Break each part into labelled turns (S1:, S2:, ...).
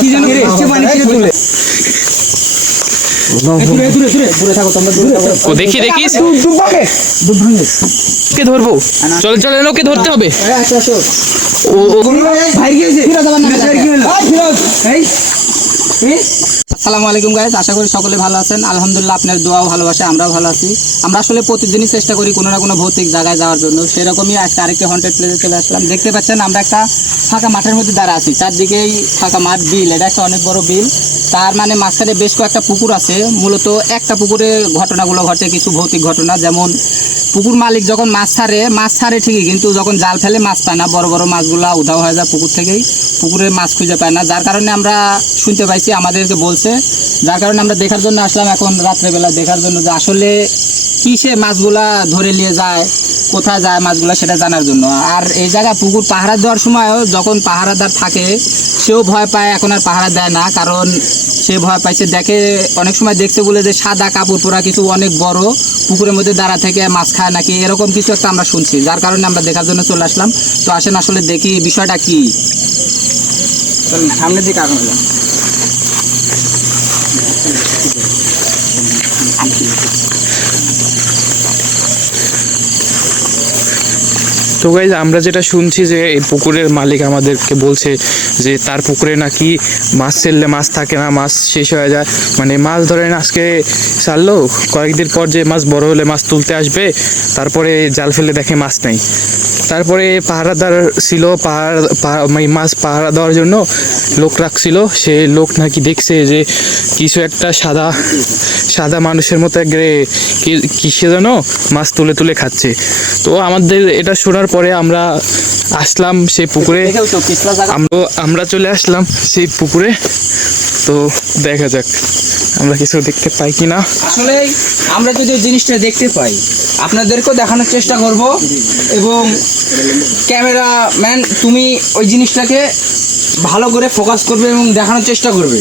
S1: কি কি
S2: দেখি
S1: ভাঙে
S2: কে ধরবো? চল চল ওকে ধরতে হবে?
S1: আসো আসো।
S2: ও ও
S1: ভাই গিয়েছে।
S3: আসসালামু আলাইকুম গাইজ আশা করি সকলে ভালো আছেন। আলহামদুলিল্লাহ আপনার দোয়াও ভালোবাসে, আমরাও ভালো আছি। আমরা আসলে প্রতিদিনই চেষ্টা করি কোনো না কোনো ভৌতিক জায়গায় যাওয়ার জন্য। সেরকমই আজকে আরেকটি হন্টেড প্লেসে চলে আসলাম। দেখতে পাচ্ছেন, আমরা একটা ফাঁকা মাঠের মধ্যে দাঁড়া আছি। চারদিকেই ফাঁকা মাঠ, বিল, এটা একটা অনেক বড় বিল। তার মানে মাঝখানে বেশ কয়েকটা পুকুর আছে। মূলত একটা পুকুরে ঘটনাগুলো ঘটে, কিছু ভৌতিক ঘটনা, যেমন পুকুর মালিক যখন মাছ ছাড়ে মাছ ছাড়ে ঠিকই, কিন্তু যখন জাল ফেলে মাছ পায় না, বড় বড় মাছগুলো উধাও হয়ে যায় পুকুর থেকেই, পুকুরে মাছ খুঁজে পায় না। যার কারণে আমরা শুনতে পাইছি, আমাদেরকে বলছে। যার কারণে আমরা দেখার জন্য আসলাম এখন রাত্রেবেলা, দেখার জন্য যে আসলে কিসে মাছগুলা ধরে নিয়ে যায় কোথায় যায় মাছগুলো সেটা জানার জন্য। আর এই জায়গা পুকুর পাহারা দেওয়ার সময়ও যখন পাহারাদার থাকে, সেও ভয় পায়, এখন আর পাহারা দেয় না। কারণ সে ভয় পাইছে দেখে, অনেক সময় দেখছে বলে যে সাদা কাপড় পরা কিছু অনেক বড় পুকুরের মধ্যে দাঁড়া থেকে মাছ খায় নাকি, এরকম কিছু একটা আমরা শুনছি। যার কারণে আমরা দেখার জন্য চলে আসলাম। তো আসেন আসলে দেখি বিষয়টা কি।
S1: সামনের দিকে আগানো
S2: তো গাইজ আমরা যেটা শুনছি যে এই পুকুরের মালিক আমাদেরকে বলছে যে তার পুকুরে নাকি মাছ ছেড়লে মাছ থাকে না, মাছ শেষ হয়ে যায়। মানে মাছ ধরেন আজকে ছাড়লো কয়েকদিন পর যে মাছ বড় হলে মাছ তুলতে আসবে, তারপরে জাল ফেলে দেখে মাছ নেই। তারপরে পাহারাদার ছিল পাহাড় মানে মাছ পাহারা দেওয়ার জন্য লোক রাখছিল। সে লোক নাকি দেখছে যে কিছু একটা সাদা সাদা মানুষের মতো একবারে কি- কিসে যেন মাছ তুলে তুলে খাচ্ছে। তো আমাদের এটা শোনার পরে আমরা আসলাম সেই পুকুরে। আমরা আমরা চলে আসলাম সেই পুকুরে। তো দেখা যাক, আমরা কিছু দেখতে পাই কি না
S1: আসলে আমরা যদি জিনিসটা দেখতে পাই, আপনাদেরকেও দেখানোর চেষ্টা করব এবং ক্যামেরাম্যান তুমি ওই জিনিসটাকে ভালো করে ফোকাস করবে এবং দেখানোর চেষ্টা করবে।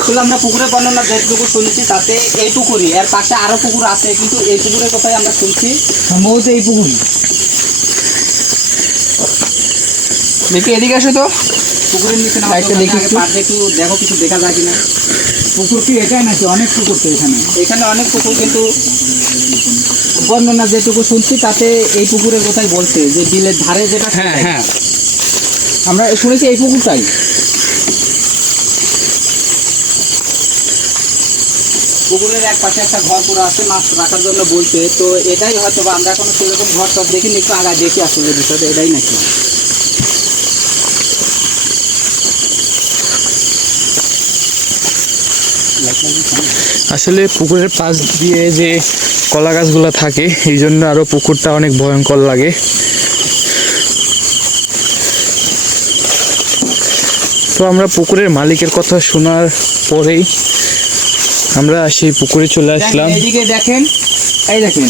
S3: আসলে আমরা পুকুরে বর্ণনা যেটুকু শুনেছি তাতে এই পুকুরই এর পাশে আরও পুকুর আছে কিন্তু এই পুকুরের কথাই আমরা শুনছি।
S1: সম্ভবত এই পুকুরই। দেখি এদিকে আসো তো।
S3: পুকুরের নিচে নামা
S1: লাইটটা দেখি একটু।
S3: পাশে একটু দেখো কিছু দেখা যায় কিনা।
S1: পুকুর কি এটাই নাকি? অনেক পুকুর তো এখানে।
S3: এখানে অনেক পুকুর কিন্তু বর্ণনা যেটুকু শুনছি তাতে এই পুকুরের কথাই বলছে যে বিলের ধারে যেটা
S1: হ্যাঁ হ্যাঁ। আমরা শুনেছি এই পুকুরটাই।
S3: পুকুরের এক পাশে একটা ঘর পুরো আছে মাছ রাখার জন্য বলছে। তো এটাই হয়তো বা আমরা এখনও সেরকম ঘর টর দেখিনি একটু আগে দেখি আসলে বিষয়টা এটাই নাকি।
S2: আসলে পুকুরের পাশ দিয়ে যে কলা গাছগুলো থাকে এই জন্য আরও পুকুরটা অনেক ভয়ঙ্কর লাগে। তো আমরা পুকুরের মালিকের কথা শোনার পরেই আমরা সেই পুকুরে চলে আসলাম।
S1: দেখেন, এইদিকে দেখেন এই দেখেন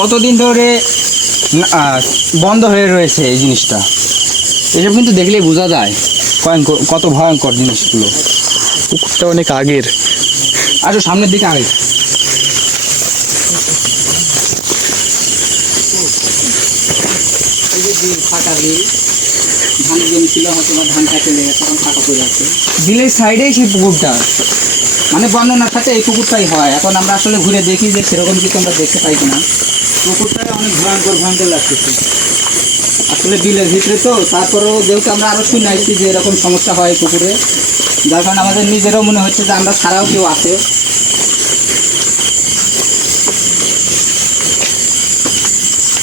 S1: কতদিন ধরে বন্ধ হয়ে রয়েছে এই জিনিসটা। এসব কিন্তু দেখলেই বোঝা যায় ভয়ঙ্কর কত ভয়ঙ্কর জিনিসগুলো।
S2: পুকুরটা অনেক আগের।
S1: আসো সামনের দিকে আগে।
S3: এই যে বিল, ফাঁকা বিল ধান জমি ছিল হয়তো বা ধান কাটে লেগে তখন ফাঁকা করে আছে।
S1: বিলের সাইডেই সেই পুকুরটা।
S3: মানে বর্ণনার সাথে এই পুকুরটাই হয়। এখন আমরা আসলে ঘুরে দেখি যে সেরকম কিছু আমরা দেখতে পাই কিনা। পুকুরটাই অনেক ভয়ঙ্কর ভয়ঙ্কর লাগতেছে। আসলে বিলের ভিতরে তো তারপরেও যেহেতু আমরা আরও শুনে আসছি যে এরকম সমস্যা হয় পুকুরে যার কারণে আমাদের নিজেরও মনে হচ্ছে যে আমরা ছাড়াও কেউ আছে।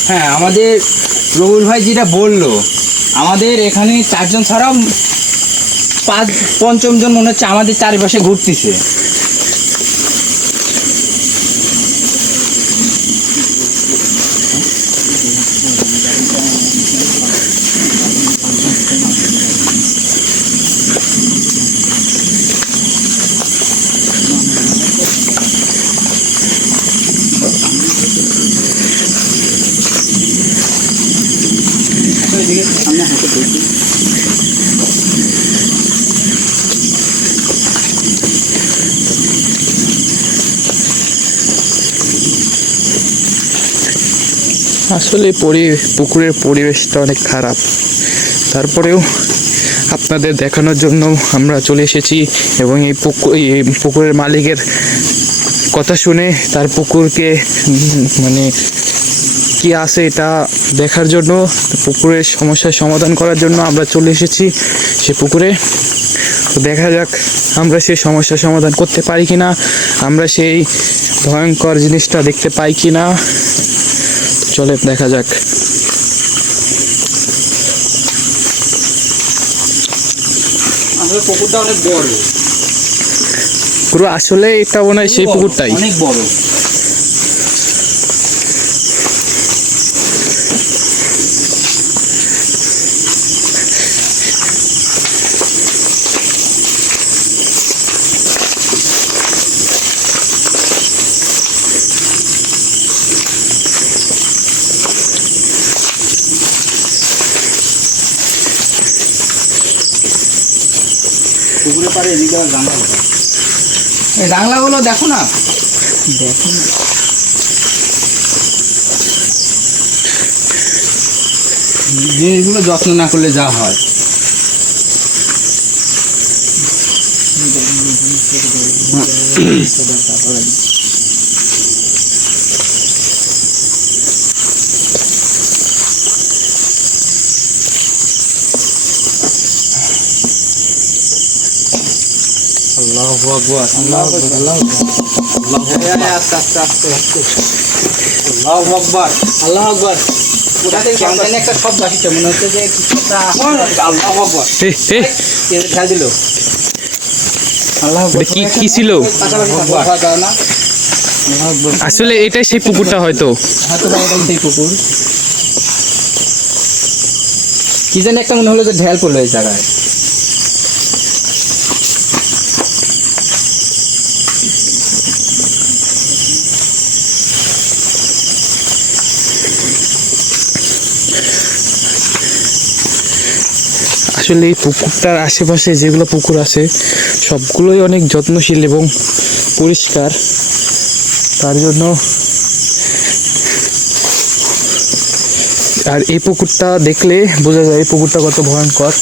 S1: হ্যাঁ আমাদের রবুল ভাই যেটা বলল, আমাদের এখানে চারজন ছাড়াও পাঁচ, পঞ্চম জন মনে হচ্ছে আমাদের চারিপাশে ঘুরতেছে।
S2: আসলে পুকুরের পরিবেশটা অনেক খারাপ। তারপরেও আপনাদের দেখানোর জন্য আমরা চলে এসেছি এবং এই পুকুর এই পুকুরের মালিকের কথা শুনে তার পুকুরকে মানে কি আছে এটা দেখার জন্য, পুকুরের সমস্যার সমাধান করার জন্য আমরা চলে এসেছি সে পুকুরে। দেখা যাক আমরা সেই সমস্যার সমাধান করতে পারি কিনা, আমরা সেই ভয়ঙ্কর জিনিসটা দেখতে পাই কিনা। চলে দেখা যাক।
S1: পুকুরটা অনেক বড়।
S2: পুরো আসলে এটা মনে হয় সেই পুকুরটাই।
S1: অনেক বড়। পারে এদিকে এই দেখো না? দেখো না জিনিসগুলো যত্ন না করলে যা হয়। আল্লাহু আল্লাহু আকবার আল্লাহু আকবার আস্তে আস্তে আস্তে আস্তে। আল্লাহু আকবার আল্লাহু আকবার। ওটা থেকে কেমন জানি একটা শব্দ আসছে মনে হচ্ছে যে কিছু আল্লাহু আকবার।
S2: এ, এ,
S1: খেয়াল দিল। আল্লাহু
S2: এটা কি কি ছিল?
S1: পাশাপাশি কথা দাও না আল্লাহু আকবার।
S2: আসলে এটাই সেই পুকুরটা হয়তো।
S1: হয়তো এটাই সেই পুকুর কি জানি একটা মনে হলো যে ঢেল পড়ল এই জায়গায়।
S2: আসলে এই পুকুরটার আশেপাশে যেগুলো পুকুর আছে, সবগুলোই অনেক যত্নশীল এবং পরিষ্কার। তার জন্য আর এই পুকুরটা দেখলে বোঝা যায়, এই পুকুরটা কত ভয়ঙ্কর।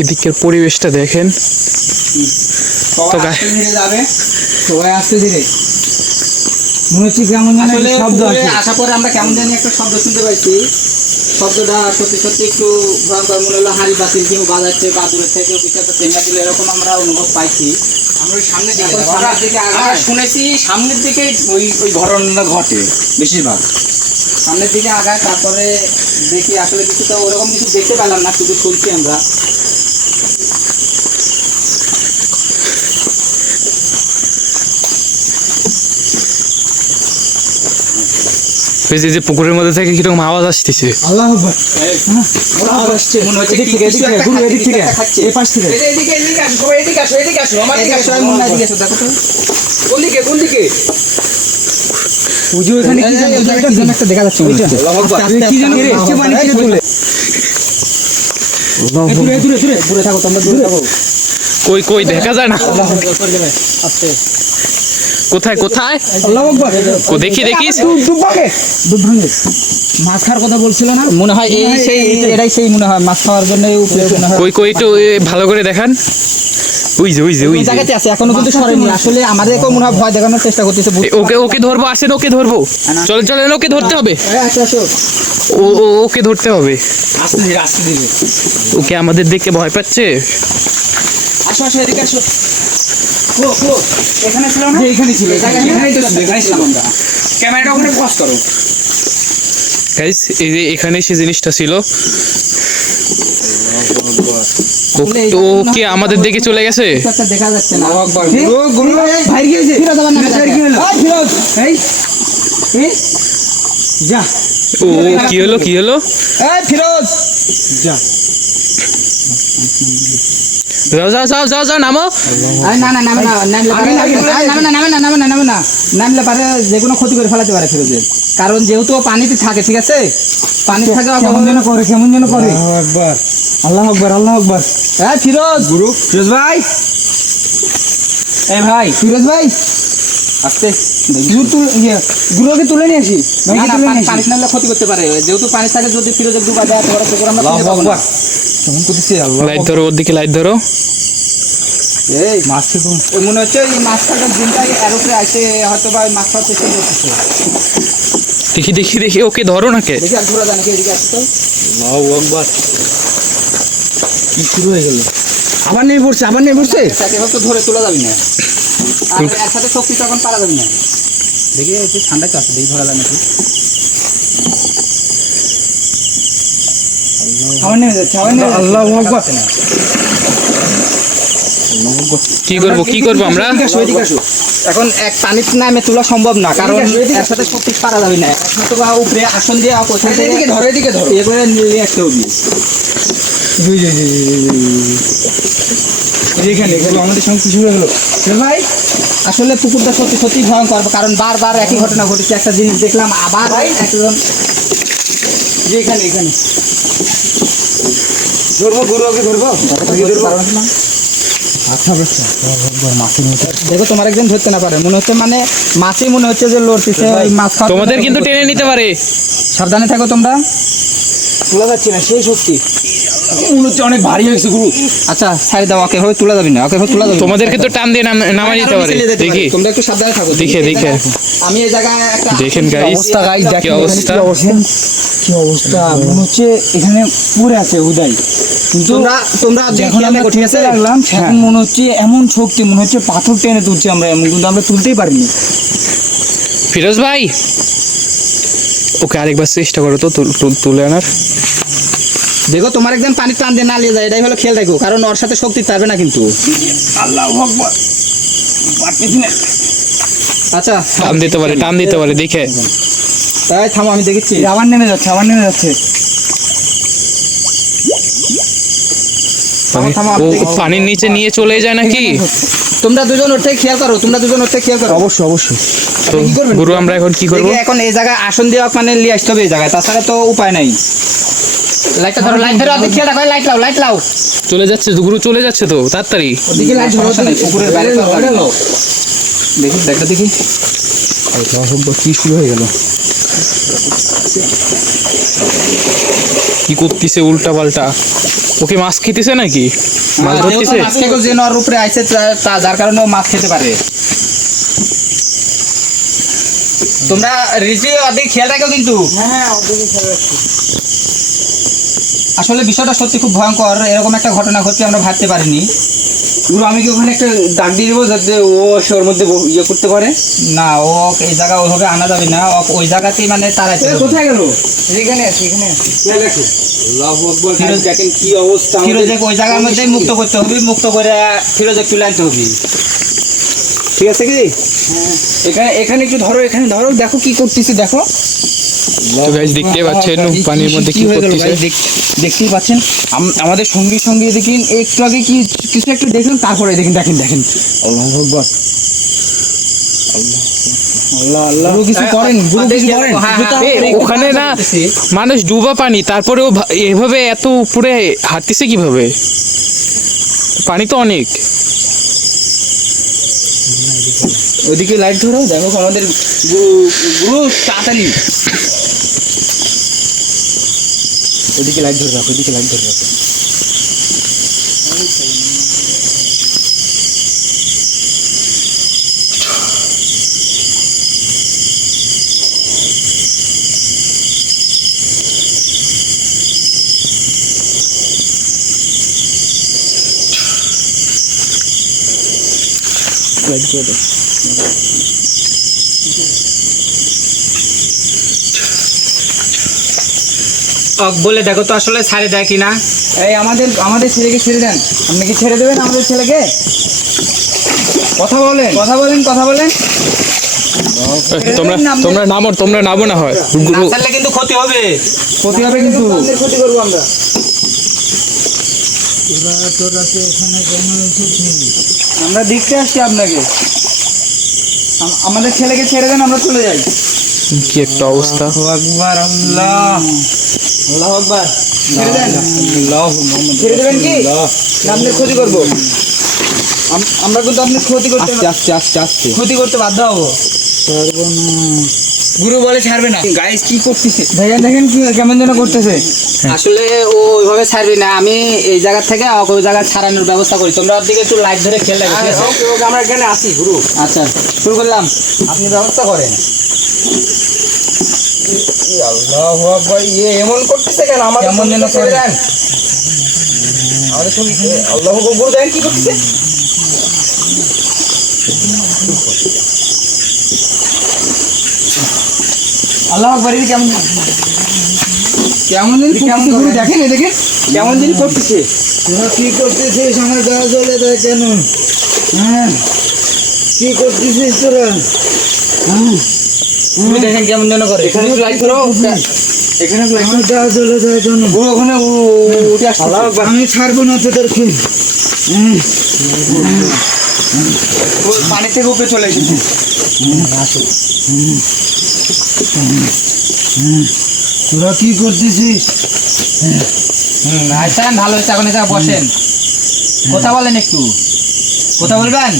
S2: এদিকের পরিবেশটা দেখেন। তো গায়ে-
S1: আস্তে ধীরে যাবে। সবাই আস্তে ধীরে মনে হচ্ছে কেমন জানি শব্দ আসার পরে আমরা কেমন জানি একটা শব্দ শুনতে পাইছি। শব্দটা সত্যি সত্যি একটু ভয়ঙ্কর মনে হলো হাড়ি বাতিল কেউ বাজাচ্ছে বা দূরের থেকে কিছু একটা দিলে এরকম আমরা অনুভব পাইছি। আমরা ওই সামনের দিকে সামনের শুনেছি সামনের দিকে ওই ওই ঘটনাটা ঘটে বেশিরভাগ। সামনের দিকে আগায় তারপরে দেখি আসলে কিছু তো ওরকম কিছু দেখতে পেলাম না শুধু শুনছি আমরা।
S2: এই যে- পুকুরের মধ্যে থেকে কীরকম আওয়াজ আসতেছে
S1: আল্লাহ আওয়াজ আসছে মনে হচ্ছে
S3: এদিক থেকে, এদিক থেকে, গুরু, এদিক থেকে। এই পাশ থেকে।
S1: এদিকে, এদিকে, এদিকে আসো, এদিকে আসো, এদিকে আসো, আমার দিকে আসো,
S3: মনে হয় এদিকে আসো, দেখো তো।
S1: কোন দিকে, কোন দিকে?
S3: পুজো এখানে কি জানি-
S1: ওইটা
S3: কি যেন একটা দেখা যাচ্ছে হচ্ছে।
S1: আল্লাহু আকবার।
S3: আস্তে আস্তে
S1: কি যেন রে?
S3: আস্তে পানি ছিঁড়ে দূরে, দূরে, দূরে, দূরে থাকো তোমরা, দূরে থাকো।
S2: কই কই দেখা যায় না
S3: আস্তে।
S2: কোথায় কোথায়? দেখি
S3: ভাঙে। মাছ খাওয়ার কথা বলছিল না? মনে হয় এই সেই এটাই সেই মনে হয় মাছ খাওয়ার জন্য
S2: কই কই একটু ভালো করে দেখান। ওই যে ওই যে ওই
S3: জায়গাতে আছে এখনও কিন্তু সরেনি। আসলে আমাদেরকেও মনে হয় ভয় দেখানোর চেষ্টা করতেছে
S2: ওকে ওকে ধরবো আসেন ওকে ধরবো। চলেন ওকে ধরতে হবে। ও ও ওকে ধরতে হবে। ওকে আমাদের দেখে ভয় পাচ্ছে।
S1: আসো, আসো, এদিকে আসো। এখানে ছিল না? এখানে ছিল, এখানেই তো ছিল, এখানেই আমরা। ক্যামেরাটা ওখানে focus করো।
S2: গাইস এই যে এখানে সে জিনিসটা ছিল। ও- তো ও আমাদের দিকে চলে গেছে।
S3: দেখা যাচ্ছে না যা
S2: ও, কি হলো কি হলো?
S3: ফিরোজ। যা।
S2: যাও যাও যাও যাও যাও নামো
S3: না না নামে না নামলে পারে নামে না নামে না নামে না নামলে পারে যে কোনো ক্ষতি করে ফেলাতে পারে ফিরোজের কারণ যেহেতু পানিতে থাকে ঠিক আছে পানিতে থাকে কেমন যেন করে কেমন যেন করে
S1: আকবার।
S3: আল্লাহ আকবর আল্লাহ আকবর হ্যাঁ ফিরোজ
S1: গুরু, ফিরোজ ভাই।
S3: এই ভাই ফিরোজ ভাই
S1: আস্তে। তুলে ইয়ে গুরুকে তুলে নিয়ে আসি।
S3: না,
S1: ভাইকে
S3: না,
S1: তুলে
S3: পানি
S1: নিয়ে
S3: পানি
S1: আসি
S3: নামলে ক্ষতি করতে পারে। যেহেতু পানি থাকে যদি ডুবা পুকুর আমরা খুঁজে পাবো না।
S1: কেমন করতেছে? আল্লাহ
S2: লাইট ধরো ওর দিকে লাইট ধরো।
S1: এই মাছ থেকে
S3: ওই মনে হচ্ছে এই এর উপরে আসে হয়তো বা মাছটা চেষ্টা করতেছে
S2: দেখি দেখি দেখি ওকে ধরো নাকে
S3: দেখি আর ঘোরা যায় নাকি এদিকে আসছে তো।
S1: আল্লাহু আকবার। কি শুরু হয়ে গেল? আবার নেমে পড়ছে আবার নেমে পড়ছে।
S3: ধরে তোলা যাবে না। আর একসাথে শক্তি তখন পারা যাবে না। দেখি একটু ঠান্ডা আছে দেখি ধরা যায় নাকি।
S2: কি করব কি করব আমরা।
S3: এখন এক পানির নামে তোলা সম্ভব না কারণ
S1: এদিকে আসো, এদিকে
S3: এর সাথে শক্তি পারা যাবে না। একমাত্র বা উপরে আসন দিয়ে কোথায় থেকে
S1: এদিকে ধরো এদিকে ধরো।
S3: ইয়ে নিয়ে আসতে হবে।
S1: এখানে আমাদের সঙ্গে কিছু হয়ে গেল। ভাই
S3: আসলে পুকুরটা সত্যি সত্যি ভয়ঙ্কর কারণ বারবার একই ঘটনা ঘটেছে একটা জিনিস দেখলাম আবার একজন
S1: যে এখানে ধরবো গুরু ওকে ধরবো। আচ্ছা বেশ। মাছের মতো
S3: দেখো তোমার একজন ধরতে না পারে। মনে হচ্ছে মানে মাছই মনে হচ্ছে যে লড়তেছে ওই মাছ
S2: তোমাদের কিন্তু টেনে নিতে পারে।
S3: সাবধানে থাকো তোমরা।
S1: তোলা যাচ্ছে না সেই শক্তি মনে হচ্ছে অনেক ভারী হয়েছে গুরু।
S3: আচ্ছা ছাড়ি দাও ওকে হয়ে তোলা যাবে না ওকে হয়ে তোলা যাবে
S2: তোমাদেরকে তো টান দিয়ে নামাই দিতে পারে।
S3: নিচে যেতে পারে।
S2: দেখি
S3: তোমরা একটু সাবধানে থাকো।
S2: দেখে, দেখে।
S3: আমি এই জায়গায় একটা
S2: দেখেন গাইস
S1: অবস্থা গাইস
S2: কি অবস্থা।
S1: কি অবস্থা মনে হচ্ছে এখানে পুরে আছে উদয়।
S3: তোমরা তোমরা
S1: যখন আমরা
S3: ঠিক আছে?
S1: লাগলাম এখন মনে হচ্ছে এমন শক্তি মনে হচ্ছে পাথর টেনে তুলছি আমরা এমন কিন্তু আমরা তুলতেই পারিনি।
S2: ফিরোজ ভাই ওকে আরেকবার চেষ্টা করো তো তুলে আনার।
S3: দেখো তোমার একদম পানি টান দিয়ে না নিয়ে যায় এটাই হলো খেয়াল রাখো কারণ ওর সাথে শক্তি পারবে না কিন্তু।
S1: আল্লাহ
S3: আচ্ছা
S2: টান দিতে পারে টান দিতে পারে দেখে।
S3: তাই থামো আমি দেখেছি।
S1: আবার নেমে যাচ্ছে আবার নেমে যাচ্ছে।
S2: পানির নিচে নিয়ে চলে যায় নাকি?
S3: তোমরা দুজন ওর থেকে খেয়াল করো তোমরা দুজন ওর থেকে খেয়াল করো।
S1: অবশ্যই অবশ্যই।
S2: তো গুরু আমরা এখন কি করব?
S3: এখন এই জায়গায় আসন দিয়ে মানে নিয়ে আসতে হবে এই জায়গায় তাছাড়া তো উপায় নাই। লাইটটা ধরো লাইট ধরো আপনি খেয়াল রাখো লাইট লাও লাইট লাও।
S2: চলে যাচ্ছে গুরু চলে যাচ্ছে তো তাড়াতাড়ি।
S3: ওদিকে লাইট ধরো পুকুরের বাইরে তো দেখি দেখো দেখি
S1: কি শুরু হয়ে গেল
S2: কি করতেছে উল্টা পাল্টা? ওকে মাছ খেতেছে নাকি? মাছ ধরতেছে?
S3: যে নর উপরে আইছে তা- যার কারণে ও মাছ খেতে পারে। তোমরা রিজি অর্ধেক খেয়াল রাখো কিন্তু।
S1: হ্যাঁ
S3: আসলে বিষয়টা সত্যি খুব ভয়ঙ্কর। এরকম একটা ঘটনা ঘটছে আমরা ভাবতে পারিনি।
S1: গুরু আমি কি ওখানে একটা ডাক দিয়ে দেবো যাতে ও ওর মধ্যে ইয়ে করতে পারে?
S3: না ও এই জায়গা ওইভাবে আনা যাবে না। ও ওই জায়গাতেই মানে হবে।
S1: কোথায় গেল? এখানে আছে এখানে আছে। দেখো। আল্লাহু আকবার
S3: ফিরোজ
S1: দেখেন কি অবস্থা
S3: ফিরোজে ওই জায়গার মধ্যে মুক্ত করতে হবে মুক্ত করে ফিরোজে তুলে আনতে হবে।
S1: ঠিক আছে কি? এখানে এখানে একটু ধরো এখানে ধরো দেখো কি করতেছে দেখো।
S2: তো গাইজ দেখতে পাচ্ছেন পানির মধ্যে কি
S1: হয়ে গেল
S2: করতেছে?
S1: দেখতেই পাচ্ছেন। আম- আমাদের সঙ্গী সঙ্গী দেখেন একটু আগে কি কিছু একটা দেখলাম তারপরে দেখেন দেখেন দেখেন। আল্লাহ আকবার। আল্লাহ আল্লাহ। কিছু করেন গুরু কিছু করেন।
S3: হ্যাঁ, হ্যাঁ,
S2: এ, ওখানে না মানুষ ডুবা পানি তারপরেও এভাবে এত উপরে হাঁটতেছে কীভাবে? পানি তো অনেক।
S1: ওদিকে লাইট ধরো দেখো আমাদের গুরু গুরু তাড়াতাড়ি। ওদিকে লাইট ধরে রাখো ওদিকে লাইট ধরে রাখো লাইট করে দাও
S3: বলে দেখো তো আসলে ছাড়ে দেয় কিনা।
S1: এই আমাদের আমাদের ছেলেকে ছেড়ে দেন। আপনি কি ছেড়ে দেবেন আমাদের ছেলেকে? কথা বলেন। কথা বলেন কথা বলেন।
S2: তোমরা তোমরা নামো তোমরা নামো না হয়।
S3: ছাড়লে কিন্তু ক্ষতি হবে।
S1: ক্ষতি হবে কিন্তু। ক্ষতি করব আমরা। আমরা দেখতে আসছি আপনাকে। আমাদের ছেলেকে ছেড়ে দেন আমরা চলে যাই।
S2: কি একটা অবস্থা।
S1: আকবার আল্লাহ। আল্লাহ আকবার। ছেড়ে দেন। ছেড়ে দেবেন কি? না আপনার ক্ষতি করব। আমরা কিন্তু আপনি ক্ষতি করতে
S3: আস্তে আস্তে আস্তে আস্তে।
S1: ক্ষতি করতে বাধ্য হব। গুরু বলে ছাড়বে না। গাইস কি করতেছে? দেখেন দেখেন কি কেমন যেন করতেছে।
S3: আসলে ও ওইভাবে ছাড়বি না। আমি এই জায়গা থেকে ওই জায়গায় ছাড়ানোর ব্যবস্থা করি। তোমরা ওর দিকে একটু লাইট ধরে
S1: ওকে, আমরা এখানে আছি গুরু।
S3: আচ্ছা শুরু করলাম।
S1: আপনি ব্যবস্থা করেন। আল্লাহ আকবার ইয়ে এমন করতেছে কেন? আমাদের
S3: কেমন যেন করে।
S1: দেন আমাদের সঙ্গে আল্লাহ গুরু দেখেন কি করতেছে? আল্লাহ কেমন কেমন দিন কেমন গুরু দেখেন এ দেখেন। কেমন দিন করতেছে?
S4: তোরা কি করতেছিস আমার গা জ্বলে দেয় কেন? হ্যাঁ। কি করতেছিস তোরা? হ্যাঁ।
S3: তুমি দেখেন কেমন যেন করে?
S1: এখানে লাইট ধরো ওখানে উঠে আকবার
S4: আমি ছাড়বো না তোদেরকে।
S1: ও পানি থেকে উপরে চলে এসেছে।
S4: তোরা কি করতেছিস?
S3: হুম আচ্ছা ভালো হয়েছে এখন এটা বসেন। কথা বলেন একটু। কথা বলবেন?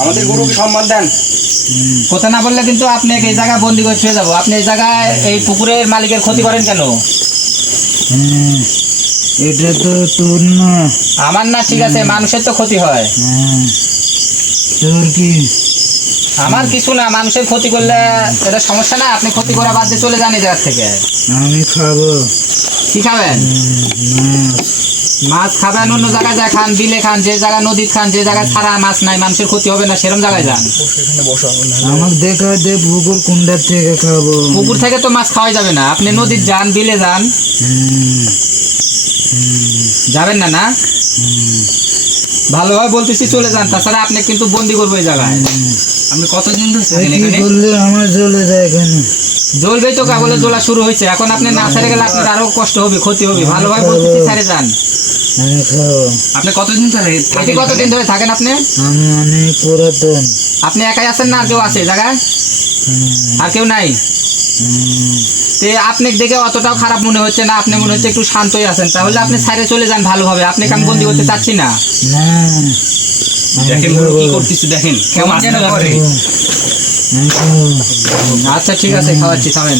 S1: আমাদের গুরুকে সম্মান দেন।
S3: কথা না বললে কিন্তু আপনি এই জায়গায় বন্দি করে ছুঁয়ে যাব। আপনি এই জায়গায় এই পুকুরের মালিকের ক্ষতি করেন কেন?
S4: হ্যাঁ এটা তো তোর না।
S3: আমার না ঠিক আছে মানুষের তো ক্ষতি হয়।
S4: হ্যাঁ। তোর কি?
S3: আমার কিছু না মানুষের ক্ষতি করলে এটা সমস্যা না আপনি ক্ষতি করা বাদ দিয়ে চলে যান এই জায়গা থেকে।
S4: আমি খাব।
S3: কি খাবেন?
S4: মাছ
S3: খাবেন অন্য জায়গায় যা খান বিলে খান যে জায়গায় নদীর খান যে জায়গায় ছাড়া মাছ নাই মানুষের ক্ষতি হবে না সেরকম জায়গায় যান।
S4: আমাকে দেখা দে পুকুর কুন্ডার থেকে খাব?
S3: পুকুর থেকে তো মাছ খাওয়াই যাবে না। আপনি নদীর যান বিলে যান। যাবেন না না? ভালোভাবে বলতেছি চলে যান। তাছাড়া আপনি কিন্তু বন্দি করব এই জায়গায়।
S1: আপনি কতদিন এখানে?
S4: বললে আমার জ্বলে যায় কেন
S3: জ্বলবেই তো কাগজে জ্বলা শুরু হয়েছে। এখন আপনি না ছেড়ে গেলে আপনার আরও কষ্ট হবে ক্ষতি হবে। ভালোভাবে বলতেছি ছেড়ে যান।
S1: আপনি কতদিন ধরে থাকেন?
S3: কতদিন ধরে থাকেন আপনি?
S4: আমি অনেক পুরাতন।
S3: আপনি একাই আছেন না আর কেউ আছে জায়গায়? আর কেউ নাই? তে আপনি দেখে অতটাও খারাপ মনে হচ্ছে না আপনি মনে হচ্ছে একটু শান্তই আছেন। তাহলে আপনি সাইডে চলে যান ভালোভাবে আপনাকে আমি বন্দি করতে চাচ্ছি না?
S4: না।
S1: দেখেন কি
S4: খাব।
S1: দেখেন। কেমন
S4: আমি খাব।
S3: আচ্ছা ঠিক আছে খাওয়াচ্ছি খাবেন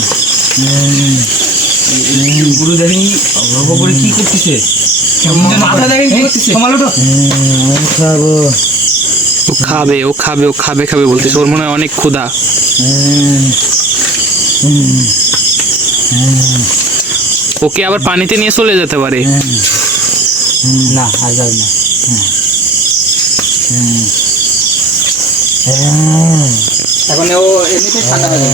S1: দেখেন? আকবার কি করতেছে? মাথা দেখেন কি করতেছে?
S4: হুম, আমি খাব।
S2: ও খাবে ও খাবে ও খাবে খাবে বলতেছে। ওর মনে হয় অনেক ক্ষুধা।
S4: হুম, হুম, হুম,
S2: ওকে আবার পানিতে নিয়ে চলে যেতে পারে।
S3: না আর যাবেন না। এখন ও এমনিতে ঠান্ডা হয়ে যাবে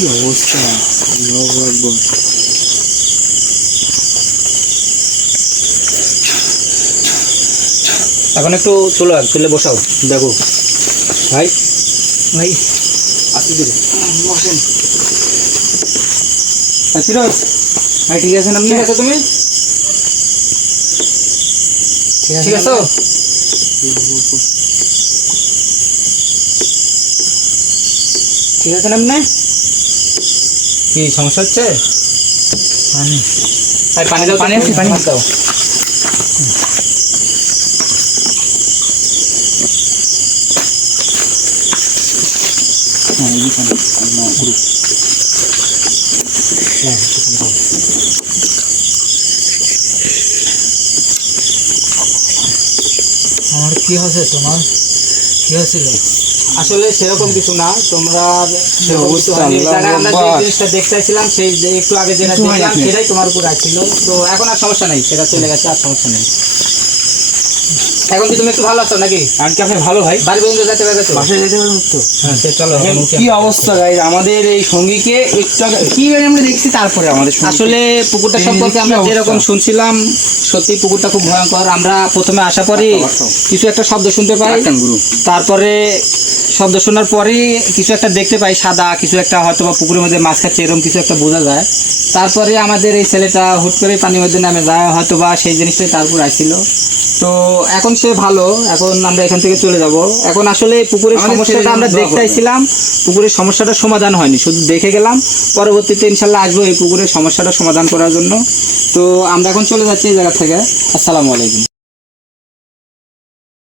S1: কি অবস্থা? আল্লাহু আকবার।
S3: এখন একটু চলো চলে বসাও দেখো। ভাই?
S1: ভাই। আসি দিলে বসেন।
S3: ফিরোজ।
S1: ভাই ঠিক আছেন আপনি?
S3: ঠিক আছে তুমি? ঠিক আছো?
S1: ঠিক আছেন আপনি?
S3: কি সমস্যা হচ্ছে?
S4: পানি।
S3: আর পানি দাও
S1: পানি। আছে, পানি।
S3: দাও।
S4: আমার কি হয়েছে তোমার? কি হয়েছিল?
S3: আসলে সেরকম কিছু না। তোমরা জিনিসটা দেখতে চাইছিলাম সেই যে একটু আগে যেটা দেখলাম সেটাই তোমার উপর আসছিল তো এখন আর সমস্যা নেই সেটা চলে গেছে আর সমস্যা নেই। এখন কি তুমি একটু ভালো আছো নাকি?
S1: আর কি আপনি ভালো ভাই?
S3: বাড়ি পর্যন্ত যেতে পারবে তো
S1: বাসায় যেতে পারবেন তো।
S3: হ্যাঁ উঠি
S1: কি অবস্থা গাইজ আমাদের এই সঙ্গীকে একটু কি জানি আমরা দেখছি তারপরে আমাদের
S3: আসলে পুকুরটা সম্পর্কে আমরা যেরকম শুনছিলাম সত্যি পুকুরটা খুব ভয়ঙ্কর। আমরা প্রথমে
S1: আচ্ছা, আচ্ছা।
S3: কিছু একটা শব্দ শুনতে পাই। তারপরে শব্দ শোনার পরে কিছু একটা দেখতে পাই সাদা কিছু একটা হয়তো বা পুকুরের মধ্যে মাছ খাচ্ছে এরকম কিছু একটা বোঝা যায়। তারপরে আমাদের এই ছেলেটা হুট করে পানির মধ্যে নামে যায় হয়তো বা সেই জিনিসটাই তারপর আসছিল। তো এখন সে ভালো এখন আমরা এখান থেকে চলে যাব। এখন আসলে পুকুরের সমস্যাটা আমরা
S1: জন্য
S3: আইছিলাম পুকুরের সমস্যাটা সমাধান হয়নি, শুধু দেখে গেলাম, পরবর্তীতে ইনশাল্লাহ আসব এই পুকুরের সমস্যাটা সমাধান করার জন্য। তো আমরা এখন চলে যাচ্ছি এই জায়গা থেকে। আসসালামু আলাইকুম।